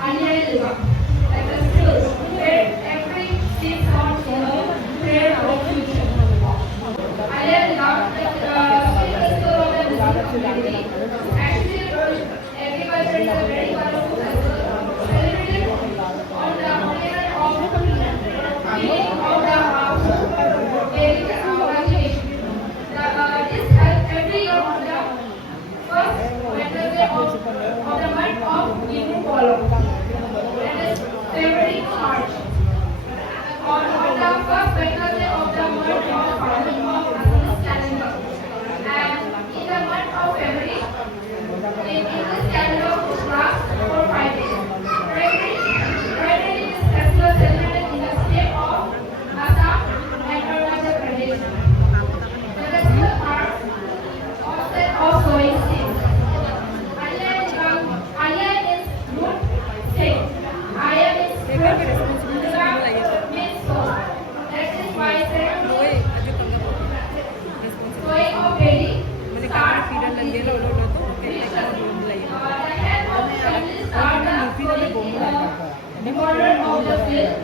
Anyaluga, like a skills, where every seed sounds a prayer for future. Anyaluga, the store of the Muslim community. Actually, agriculture is a very powerful festival celebrated on the occasion of cleaning of the house, dairy cultivation. This helps every year on the first Wednesday of the month of Hebrew follow. That is February, March. On the first Wednesday of the month of Assamese calendar. And in the month of February, in this calendar which lasts for 5 days. February is festival celebrated in the state of Assam and Arunachal Pradesh. The festival marks offset of sowing seeds. Anya is root stick. Aya is fruit. Duga means sow. That is why ceremony sowing of berry starts on this day. The head of the family starts the sowing in the border of the field.